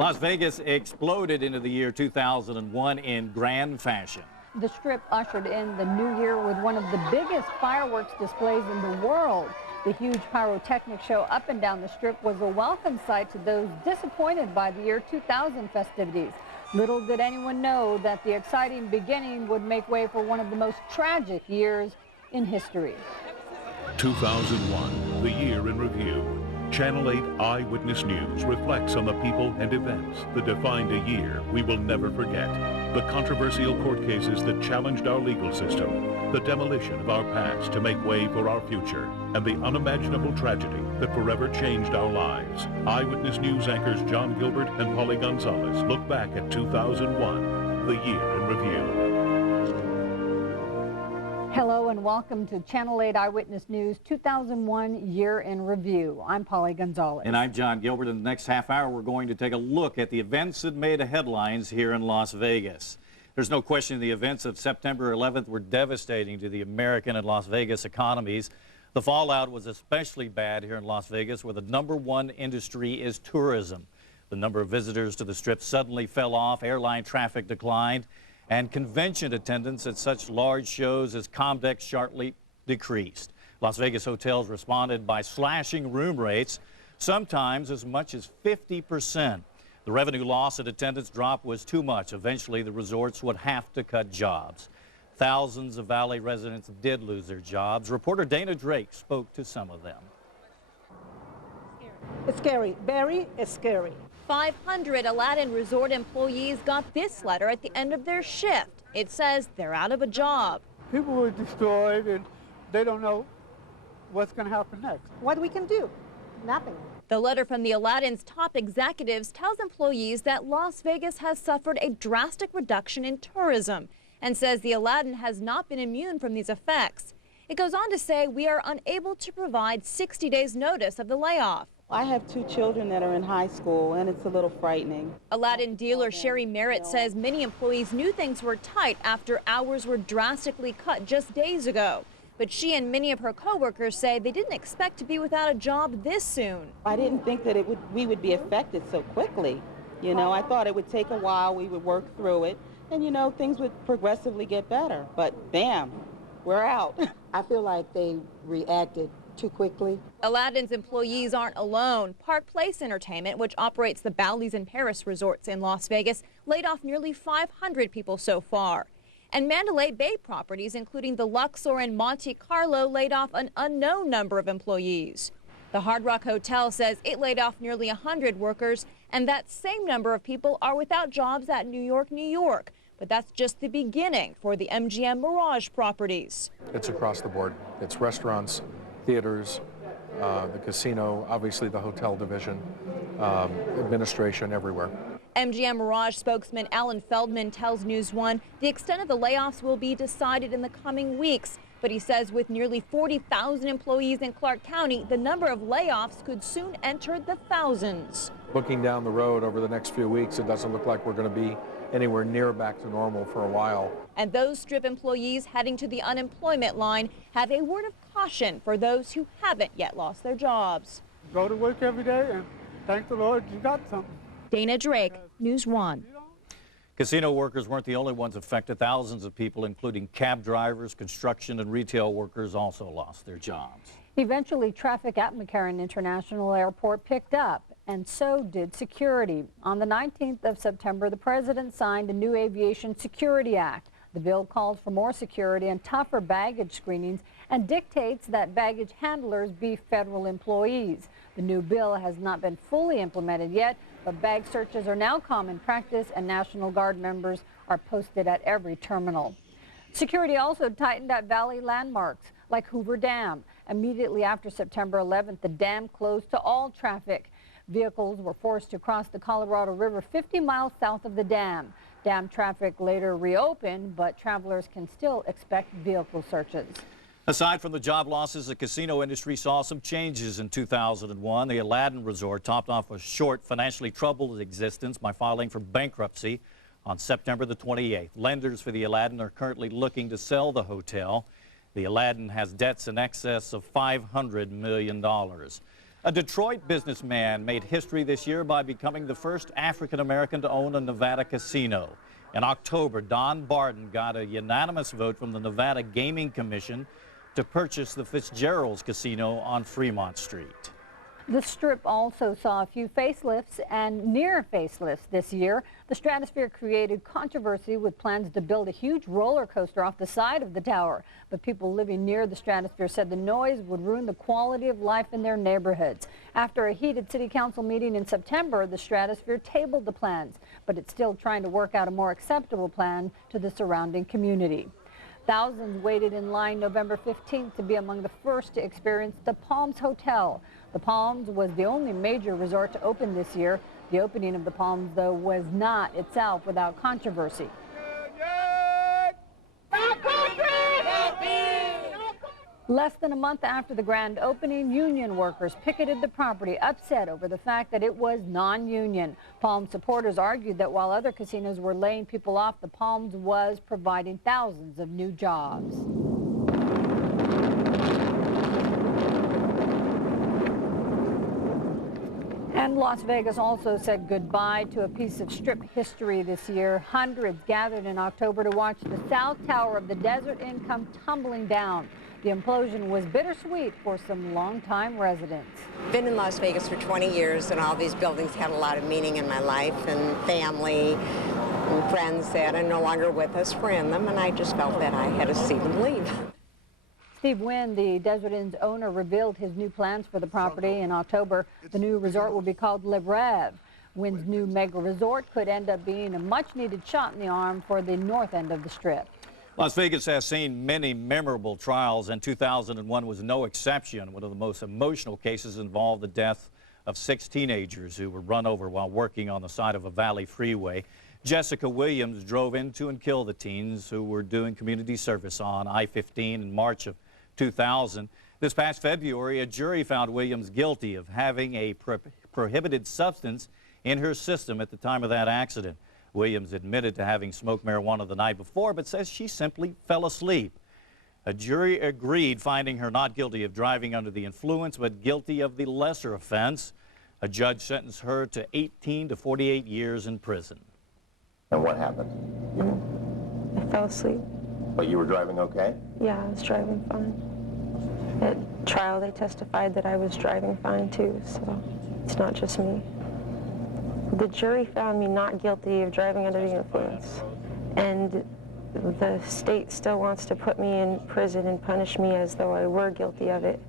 Las Vegas exploded into the year 2001 in grand fashion. The Strip ushered in the new year with one of the biggest fireworks displays in the world. The huge pyrotechnic show up and down the Strip was a welcome sight to those disappointed by the year 2000 festivities. Little did anyone know that the exciting beginning would make way for one of the most tragic years in history. 2001, the year in review. Channel 8 Eyewitness News reflects on the people and events that defined a year we will never forget. The controversial court cases that challenged our legal system, the demolition of our past to make way for our future, and the unimaginable tragedy that forever changed our lives. Eyewitness News anchors John Gilbert and Polly Gonzalez look back at 2001, the year in review. Hello and welcome to Channel 8 Eyewitness News 2001 Year in Review. I'm Polly Gonzalez. And I'm John Gilbert. In the next half hour, we're going to take a look at the events that made headlines here in Las Vegas. There's no question the events of September 11th were devastating to the American and Las Vegas economies. The fallout was especially bad here in Las Vegas, where the #1 industry is tourism. The number of visitors to the Strip suddenly fell off, airline traffic declined, and convention attendance at such large shows as Comdex sharply decreased. Las Vegas hotels responded by slashing room rates, sometimes as much as 50%. The revenue loss at attendance drop was too much. Eventually, the resorts would have to cut jobs. Thousands of Valley residents did lose their jobs. Reporter Dana Drake spoke to some of them. It's scary. Very scary. 500 Aladdin Resort employees got this letter at the end of their shift. It says they're out of a job. People were destroyed and they don't know what's going to happen next. What we can do? Nothing. The letter from the Aladdin's top executives tells employees that Las Vegas has suffered a drastic reduction in tourism and says the Aladdin has not been immune from these effects. It goes on to say we are unable to provide 60 days notice of the layoff. I have 2 children that are in high school, and it's a little frightening. Aladdin dealer Sherry Merritt says many employees knew things were tight after hours were drastically cut just days ago. But she and many of her coworkers say they didn't expect to be without a job this soon. I didn't think that we would be affected so quickly. You know, I thought it would take a while, we would work through it, and you know, things would progressively get better. But bam, we're out. I feel like they reacted too quickly. Aladdin's employees aren't alone. Park Place Entertainment, which operates the Bally's and Paris resorts in Las Vegas, laid off nearly 500 people so far. And Mandalay Bay properties, including the Luxor and Monte Carlo, laid off an unknown number of employees. The Hard Rock Hotel says it laid off nearly 100 workers, and that same number of people are without jobs at New York, New York. But that's just the beginning for the MGM Mirage properties. It's across the board. It's restaurants, theaters, the casino, obviously the hotel division, administration, everywhere. MGM Mirage spokesman Alan Feldman tells News One the extent of the layoffs will be decided in the coming weeks. But he says with nearly 40,000 employees in Clark County, the number of layoffs could soon enter the thousands. Looking down the road over the next few weeks, it doesn't look like we're going to be anywhere near back to normal for a while. And those Strip employees heading to the unemployment line have a word of caution for those who haven't yet lost their jobs. Go to work every day and thank the Lord you got something. Dana Drake, News One. Casino workers weren't the only ones affected. Thousands of people, including cab drivers, construction and retail workers, also lost their jobs. Eventually, traffic at McCann International Airport picked up, and so did security. On the 19th of September, the president signed a new Aviation Security Act. The bill calls for more security and tougher baggage screenings and dictates that baggage handlers be federal employees. The new bill has not been fully implemented yet, but bag searches are now common practice, and National Guard members are posted at every terminal. Security also tightened at Valley landmarks like Hoover Dam. Immediately after September 11th, the dam closed to all traffic. Vehicles were forced to cross the Colorado River 50 miles south of the dam. Dam traffic later reopened, but travelers can still expect vehicle searches. Aside from the job losses, the casino industry saw some changes in 2001. The Aladdin Resort topped off a short, financially troubled existence by filing for bankruptcy on September the 28th. Lenders for the Aladdin are currently looking to sell the hotel. The Aladdin has debts in excess of $500 million. A Detroit businessman made history this year by becoming the first African-American to own a Nevada casino. In October, Don Barton got a unanimous vote from the Nevada Gaming Commission to purchase the Fitzgerald's Casino on Fremont Street. The Strip also saw a few facelifts and near facelifts this year. The Stratosphere created controversy with plans to build a huge roller coaster off the side of the tower. But people living near the Stratosphere said the noise would ruin the quality of life in their neighborhoods. After a heated city council meeting in September, the Stratosphere tabled the plans, but it's still trying to work out a more acceptable plan to the surrounding community. Thousands waited in line November 15th to be among the first to experience the Palms Hotel. The Palms was the only major resort to open this year. The opening of the Palms, though, was not itself without controversy. Less than a month after the grand opening, union workers picketed the property, upset over the fact that it was non-union. Palms supporters argued that while other casinos were laying people off, the Palms was providing thousands of new jobs. And Las Vegas also said goodbye to a piece of Strip history this year. Hundreds gathered in October to watch the South Tower of the Desert Inn come tumbling down. The implosion was bittersweet for some longtime residents. Been in Las Vegas for 20 years, and all these buildings had a lot of meaning in my life, and family and friends that are no longer with us were in them, and I just felt that I had to see them leave. Steve Wynn, the Desert Inn's owner, revealed his new plans for the property in October. The new resort will be called Le Rêve. Wynn's new mega resort could end up being a much-needed shot in the arm for the north end of the Strip. Las Vegas has seen many memorable trials, and 2001 was no exception. One of the most emotional cases involved the death of 6 teenagers who were run over while working on the side of a valley freeway. Jessica Williams drove into and killed the teens who were doing community service on I-15 in March of 2000. This past February, a jury found Williams guilty of having a prohibited substance in her system at the time of that accident. Williams admitted to having smoked marijuana the night before, but says she simply fell asleep. A jury agreed, finding her not guilty of driving under the influence, but guilty of the lesser offense. A judge sentenced her to 18 to 48 years in prison. And what happened? I fell asleep. But you were driving okay? Yeah, I was driving fine. At trial, they testified that I was driving fine too, so it's not just me. The jury found me not guilty of driving under the influence, and the state still wants to put me in prison and punish me as though I were guilty of it.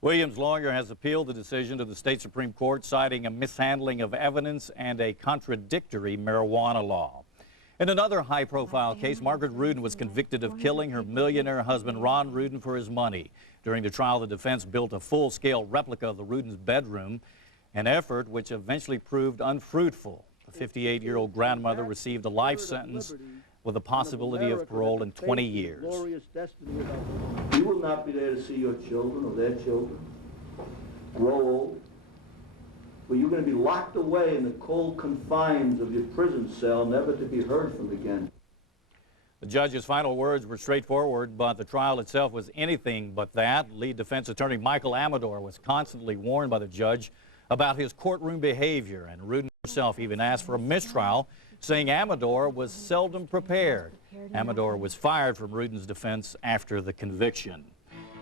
Williams' lawyer has appealed the decision to the state Supreme Court, citing a mishandling of evidence and a contradictory marijuana law. In another high-profile case, Margaret Rudin was convicted of killing her millionaire husband, Ron Rudin, for his money. During the trial, the defense built a full-scale replica of the Rudin's bedroom, an effort which eventually proved unfruitful. The 58-year-old grandmother received a life sentence with the possibility of parole in 20 years. You will not be there to see your children or their children grow old. Well, you're going to be locked away in the cold confines of your prison cell, never to be heard from again. The judge's final words were straightforward, but the trial itself was anything but that. Lead defense attorney Michael Amador was constantly warned by the judge about his courtroom behavior, and Rudin herself even asked for a mistrial, saying Amador was seldom prepared. Amador was fired from Rudin's defense after the conviction.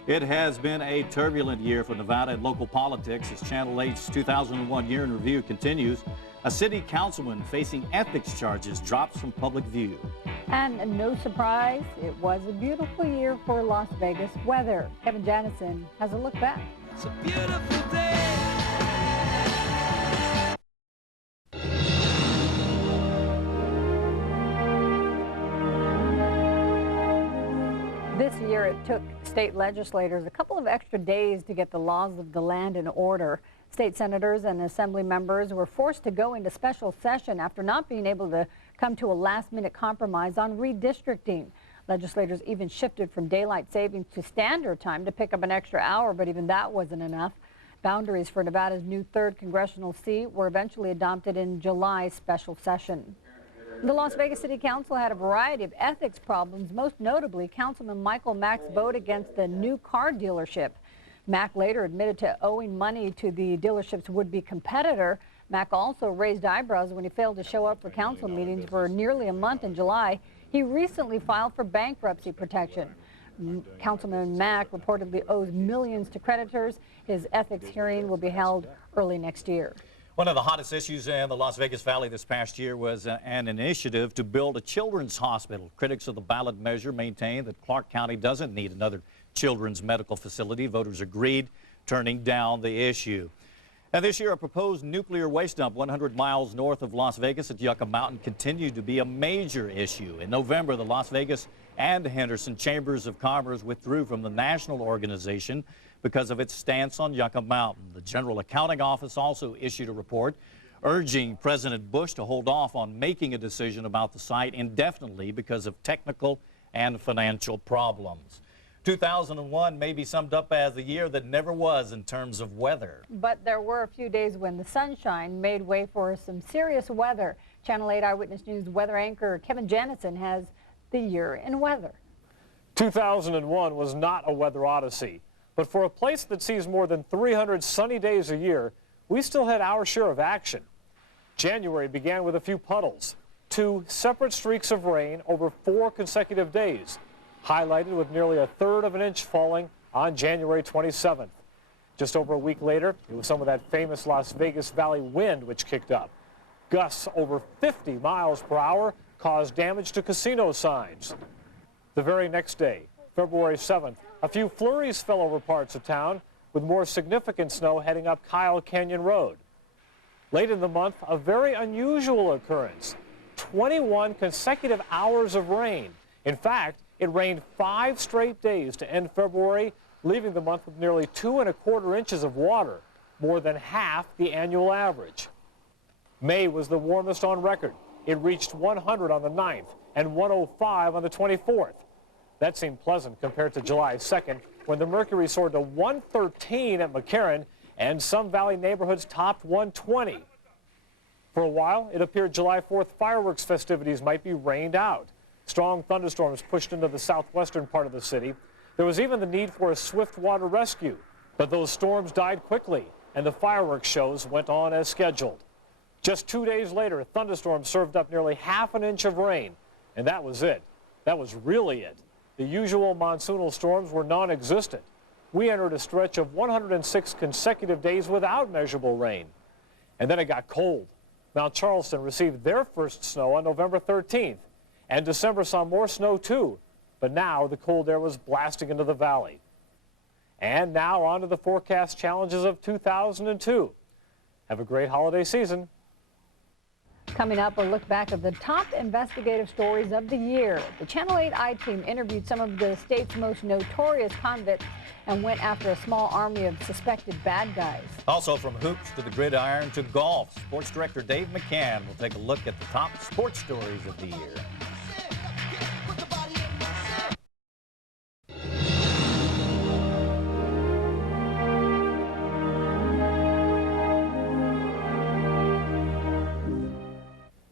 It has been a turbulent year for Nevada and local politics as Channel 8's 2001 Year in Review continues. A city councilman facing ethics charges drops from public view. And no surprise, it was a beautiful year for Las Vegas weather. Kevin Janison has a look back. It's a beautiful day. This year, it took state legislators a couple of extra days to get the laws of the land in order. State senators and assembly members were forced to go into special session after not being able to come to a last-minute compromise on redistricting. Legislators even shifted from daylight savings to standard time to pick up an extra hour, but even that wasn't enough. Boundaries for Nevada's new 3rd congressional seat were eventually adopted in July's special session. The Las Vegas City Council had a variety of ethics problems, most notably Councilman Michael Mack's vote against the new car dealership. Mack later admitted to owing money to the dealership's would-be competitor. Mack also raised eyebrows when he failed to show up for council meetings for nearly a month in July. He recently filed for bankruptcy protection. Councilman Mack reportedly owes millions to creditors. His ethics hearing will be held early next year. One of the hottest issues in the Las Vegas Valley this past year was an initiative to build a children's hospital. Critics of the ballot measure maintain that Clark County doesn't need another children's medical facility. Voters agreed, turning down the issue. And this year, a proposed nuclear waste dump 100 miles north of Las Vegas at Yucca Mountain continued to be a major issue. In November, the Las Vegas and Henderson Chambers of Commerce withdrew from the national organization because of its stance on Yucca Mountain. The General Accounting Office also issued a report urging President Bush to hold off on making a decision about the site indefinitely because of technical and financial problems. 2001 may be summed up as the year that never was in terms of weather. But there were a few days when the sunshine made way for some serious weather. Channel 8 Eyewitness News weather anchor Kevin Janison has the year in weather. 2001 was not a weather odyssey, but for a place that sees more than 300 sunny days a year, we still had our share of action. January began with a few puddles, 2 separate streaks of rain over 4 consecutive days, highlighted with nearly 1/3 of an inch falling on January 27th. Just over a week later, it was some of that famous Las Vegas Valley wind which kicked up. Gusts over 50 miles per hour caused damage to casino signs. The very next day, February 7th, a few flurries fell over parts of town, with more significant snow heading up Kyle Canyon Road. Late in the month, a very unusual occurrence, 21 consecutive hours of rain. In fact, it rained 5 straight days to end February, leaving the month with nearly 2¼ inches of water, more than half the annual average. May was the warmest on record. It reached 100 on the 9th and 105 on the 24th. That seemed pleasant compared to July 2nd, when the mercury soared to 113 at McCann and some valley neighborhoods topped 120. For a while, it appeared July 4th fireworks festivities might be rained out. Strong thunderstorms pushed into the southwestern part of the city. There was even the need for a swift water rescue, but those storms died quickly, and the fireworks shows went on as scheduled. Just 2 days later, thunderstorms served up nearly ½ an inch of rain, and that was it. That was really it. The usual monsoonal storms were non-existent. We entered a stretch of 106 consecutive days without measurable rain. And then it got cold. Mount Charleston received their first snow on November 13th, and December saw more snow too. But now the cold air was blasting into the valley. And now on to the forecast challenges of 2002. Have a great holiday season. Coming up, a look back at the top investigative stories of the year. The Channel 8 I-Team interviewed some of the state's most notorious convicts and went after a small army of suspected bad guys. Also, from hoops to the gridiron to golf, sports director Dave McCann will take a look at the top sports stories of the year.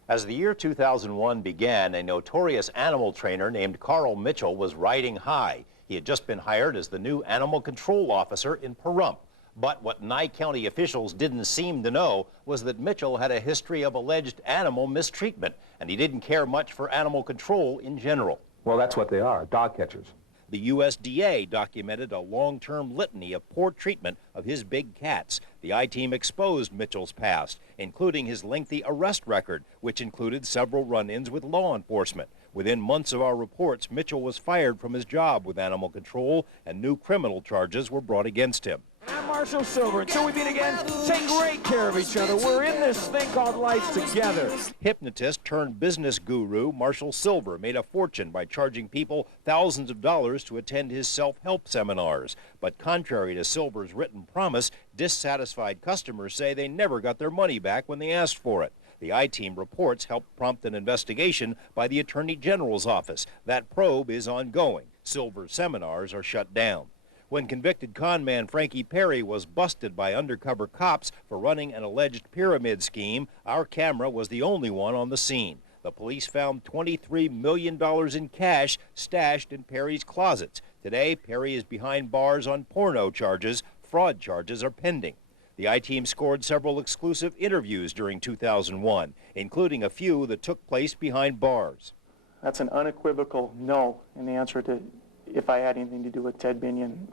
As the year 2001 began, a notorious animal trainer named Carl Mitchell was riding high. He had just been hired as the new animal control officer in Pahrump. But what Nye County officials didn't seem to know was that Mitchell had a history of alleged animal mistreatment, and he didn't care much for animal control in general. Well, that's what they are, dog catchers. The USDA documented a long-term litany of poor treatment of his big cats. The I-Team exposed Mitchell's past, including his lengthy arrest record, which included several run-ins with law enforcement. Within months of our reports, Mitchell was fired from his job with animal control, and new criminal charges were brought against him. I'm Marshall Silver. Until we meet again, take great care of each other. We're in this thing called life together. Hypnotist turned business guru Marshall Silver made a fortune by charging people thousands of dollars to attend his self-help seminars. But contrary to Silver's written promise, dissatisfied customers say they never got their money back when they asked for it. The I-Team reports helped prompt an investigation by the Attorney General's office. That probe is ongoing. Silver's seminars are shut down. When convicted con man Frankie Perry was busted by undercover cops for running an alleged pyramid scheme, our camera was the only one on the scene. The police found $23 million in cash stashed in Perry's closets. Today, Perry is behind bars on porno charges. Fraud charges are pending. The I-Team scored several exclusive interviews during 2001, including a few that took place behind bars. That's an unequivocal no in the answer to if I had anything to do with Ted Binion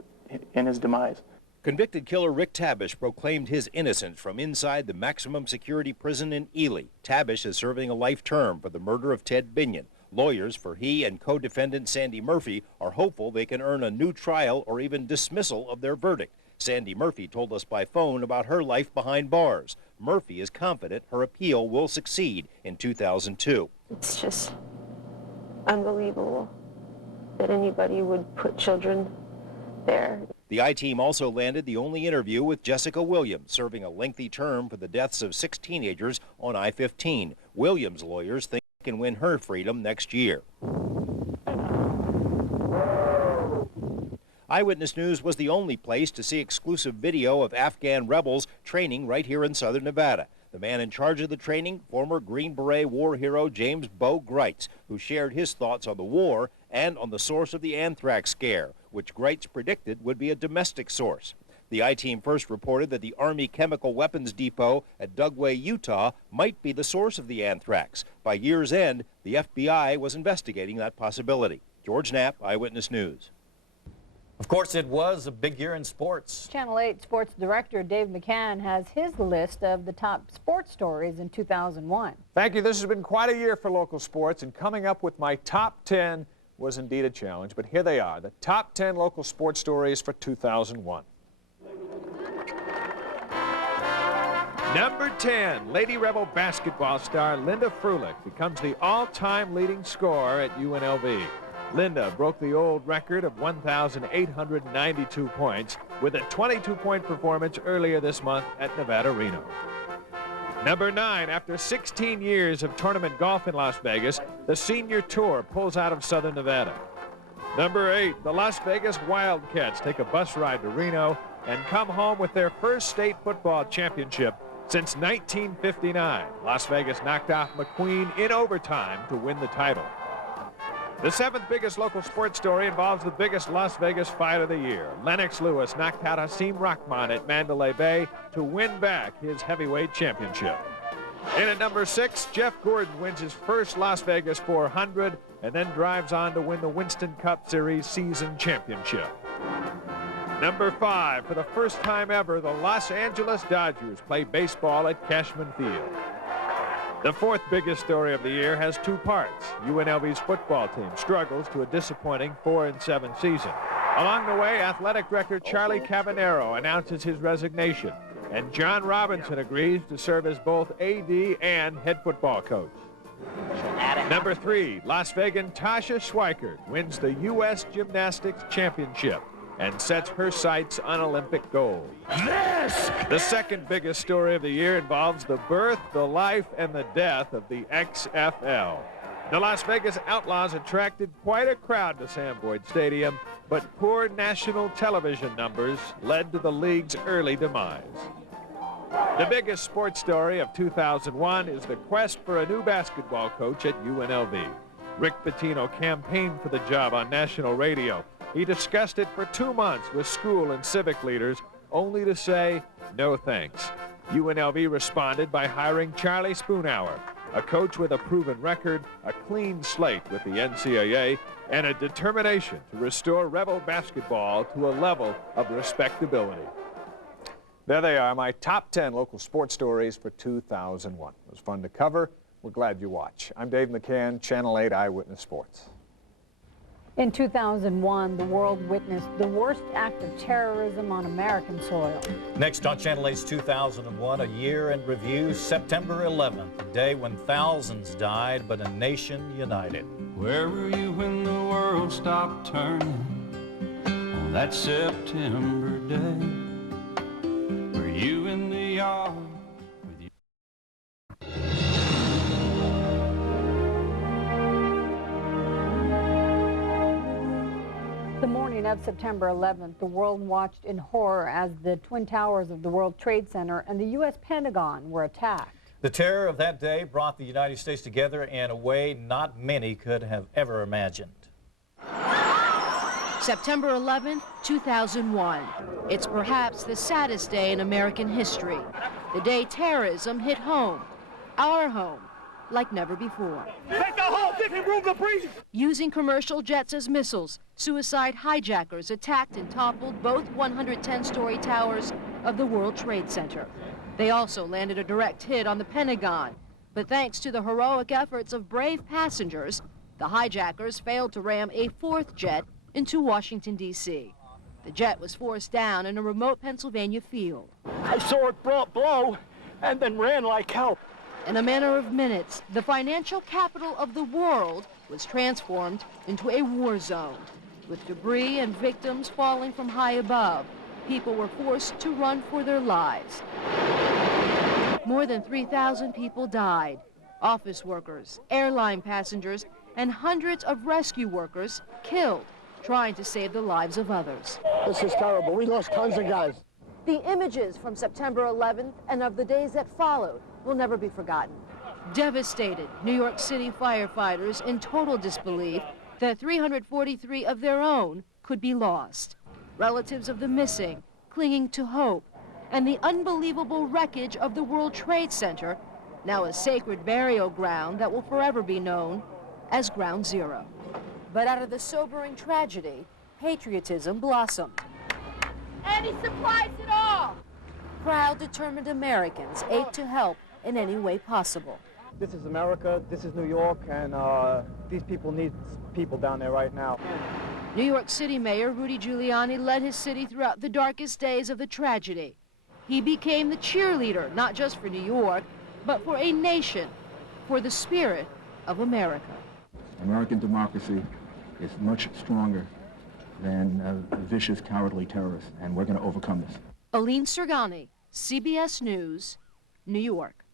and his demise. Convicted killer Rick Tabish proclaimed his innocence from inside the maximum security prison in Ely. Tabish is serving a life term for the murder of Ted Binion. Lawyers for he and co-defendant Sandy Murphy are hopeful they can earn a new trial or even dismissal of their verdict. Sandy Murphy told us by phone about her life behind bars. Murphy is confident her appeal will succeed in 2002. It's just unbelievable that anybody would put children there. The I-Team also landed the only interview with Jessica Williams, serving a lengthy term for the deaths of 6 teenagers on I-15. Williams' lawyers think they can win her freedom next year. Eyewitness News was the only place to see exclusive video of Afghan rebels training right here in southern Nevada. The man in charge of the training, former Green Beret war hero James Bo Greitz, who shared his thoughts on the war and on the source of the anthrax scare, which Greitz predicted would be a domestic source. The I-Team first reported that the Army Chemical Weapons Depot at Dugway, Utah, might be the source of the anthrax. By year's end, the FBI was investigating that possibility. George Knapp, Eyewitness News. Of course, it was a big year in sports. Channel 8 sports director Dave McCann has his list of the top sports stories in 2001. Thank you. This has been quite a year for local sports, and coming up with my top 10 was indeed a challenge, but here they are, the top 10 local sports stories for 2001. Number 10, Lady Rebel basketball star Linda Frulich becomes the all-time leading scorer at UNLV. Linda broke the old record of 1,892 points with a 22-point performance earlier this month at Nevada Reno. Number 9, after 16 years of tournament golf in Las Vegas, the Senior Tour pulls out of Southern Nevada. Number 8, the Las Vegas Wildcats take a bus ride to Reno and come home with their first state football championship since 1959. Las Vegas knocked off McQueen in overtime to win the title. The 7th biggest local sports story involves the biggest Las Vegas fight of the year. Lennox Lewis knocked out Hasim Rahman at Mandalay Bay to win back his heavyweight championship. In at number 6, Jeff Gordon wins his first Las Vegas 400 and then drives on to win the Winston Cup Series season championship. Number 5, for the first time ever, the Los Angeles Dodgers play baseball at Cashman Field. The 4th biggest story of the year has 2 parts. UNLV's football team struggles to a disappointing 4-7 season. Along the way, athletic director Charlie Cavanero announces his resignation, and John Robinson agrees to serve as both AD and head football coach. Number 3, Las Vegan Tasha Schweikert wins the U.S. Gymnastics Championship and sets her sights on Olympic gold. The 2nd biggest story of the year involves the birth, the life, and the death of the XFL. The Las Vegas Outlaws attracted quite a crowd to Sam Boyd Stadium, but poor national television numbers led to the league's early demise. The biggest sports story of 2001 is the quest for a new basketball coach at UNLV. Rick Pitino campaigned for the job on national radio. He discussed it for 2 months with school and civic leaders, only to say no thanks. UNLV responded by hiring Charlie Spoonhour, a coach with a proven record, a clean slate with the NCAA, and a determination to restore Rebel basketball to a level of respectability. There they are, my top 10 local sports stories for 2001. It was fun to cover. We're glad you watch. I'm Dave McCann, Channel 8 Eyewitness Sports. In 2001, the world witnessed the worst act of terrorism on American soil. Next on Channel 8's 2001, a year in review, September 11th, a day when thousands died, but a nation united. Where were you when the world stopped turning on that September day? Were you in the yard? The morning of September 11th, the world watched in horror as the Twin Towers of the World Trade Center and the U.S. Pentagon were attacked. The terror of that day brought the United States together in a way not many could have ever imagined. September 11th, 2001. It's perhaps the saddest day in American history. The day terrorism hit home, our home, like never before. Make a hole, give him room to breathe! Using commercial jets as missiles, suicide hijackers attacked and toppled both 110-story towers of the World Trade Center. They also landed a direct hit on the Pentagon. But thanks to the heroic efforts of brave passengers, the hijackers failed to ram a fourth jet into Washington, D.C. The jet was forced down in a remote Pennsylvania field. I saw it blow and then ran like hell. In a matter of minutes, the financial capital of the world was transformed into a war zone. With debris and victims falling from high above, people were forced to run for their lives. More than 3,000 people died. Office workers, airline passengers, and hundreds of rescue workers killed trying to save the lives of others. This is terrible. We lost tons of guys. The images from September 11th and of the days that followed will never be forgotten. Devastated, New York City firefighters in total disbelief that 343 of their own could be lost. Relatives of the missing clinging to hope, and the unbelievable wreckage of the World Trade Center, now a sacred burial ground that will forever be known as Ground Zero. But out of the sobering tragedy, patriotism blossomed. Any supplies at all? Proud, determined Americans ate to help in any way possible. This is America, this is New York, and these people need people down there right now. New York City Mayor Rudy Giuliani led his city throughout the darkest days of the tragedy. He became the cheerleader, not just for New York, but for a nation, for the spirit of America. American democracy is much stronger than vicious, cowardly terrorists, and we're going to overcome this. Aline Sergani, CBS News, New York.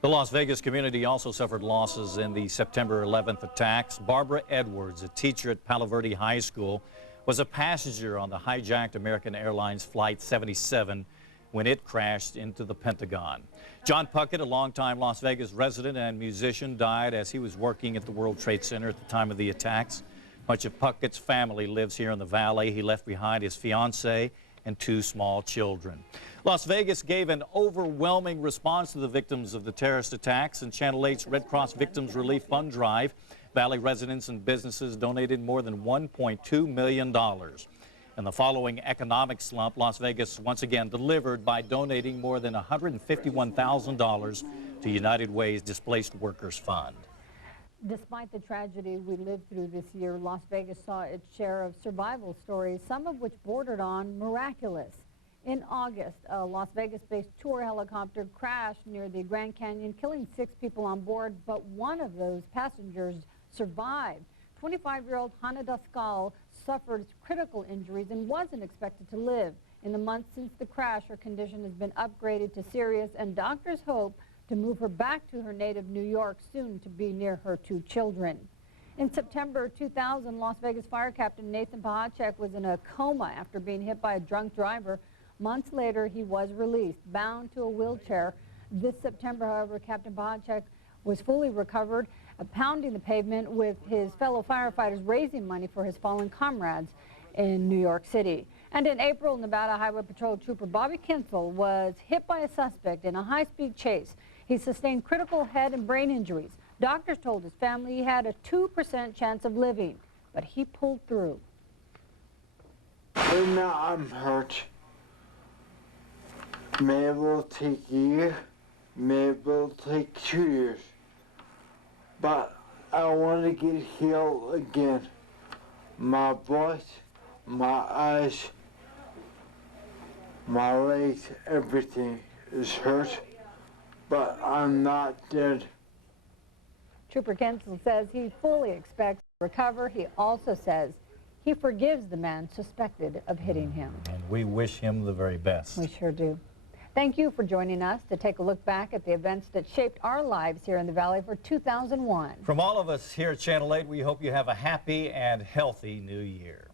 The Las Vegas community also suffered losses in the September 11th attacks. Barbara Edwards, a teacher at Palo Verde High School, was a passenger on the hijacked American Airlines Flight 77 when it crashed into the Pentagon. John Puckett, a longtime Las Vegas resident and musician, died as he was working at the World Trade Center at the time of the attacks. Much of Puckett's family lives here in the Valley. He left behind his fiancée and 2 small children. Las Vegas gave an overwhelming response to the victims of the terrorist attacks, and Channel 8's Red Cross Victims Relief Fund Drive. Valley residents and businesses donated more than $1.2 million. In the following economic slump, Las Vegas once again delivered by donating more than $151,000 to United Way's Displaced Workers Fund. Despite the tragedy we lived through this year, Las Vegas saw its share of survival stories, some of which bordered on miraculous. In August, a Las Vegas-based tour helicopter crashed near the Grand Canyon, killing 6 people on board, but one of those passengers survived. 25-year-old Hannah Daskal suffered critical injuries and wasn't expected to live. In the months since the crash, her condition has been upgraded to serious, and doctors hope to move her back to her native New York, soon to be near her 2 children. In September 2000, Las Vegas Fire Captain Nathan Pahacek was in a coma after being hit by a drunk driver. Months later, he was released, bound to a wheelchair. This September, however, Captain Pahacek was fully recovered, pounding the pavement with his fellow firefighters, raising money for his fallen comrades in New York City. And in April, Nevada Highway Patrol Trooper Bobby Kintzel was hit by a suspect in a high-speed chase. He sustained critical head and brain injuries. Doctors told his family he had a 2% chance of living, but he pulled through. Right now I'm hurt. Maybe it will take a year, maybe it will take 2 years. But I want to get healed again. My voice, my eyes, my legs, everything is hurt, but I'm not dead. Trooper Kintzel says he fully expects to recover. He also says he forgives the man suspected of hitting him. And we wish him the very best. We sure do. Thank you for joining us to take a look back at the events that shaped our lives here in the Valley for 2001. From all of us here at Channel 8, we hope you have a happy and healthy new year.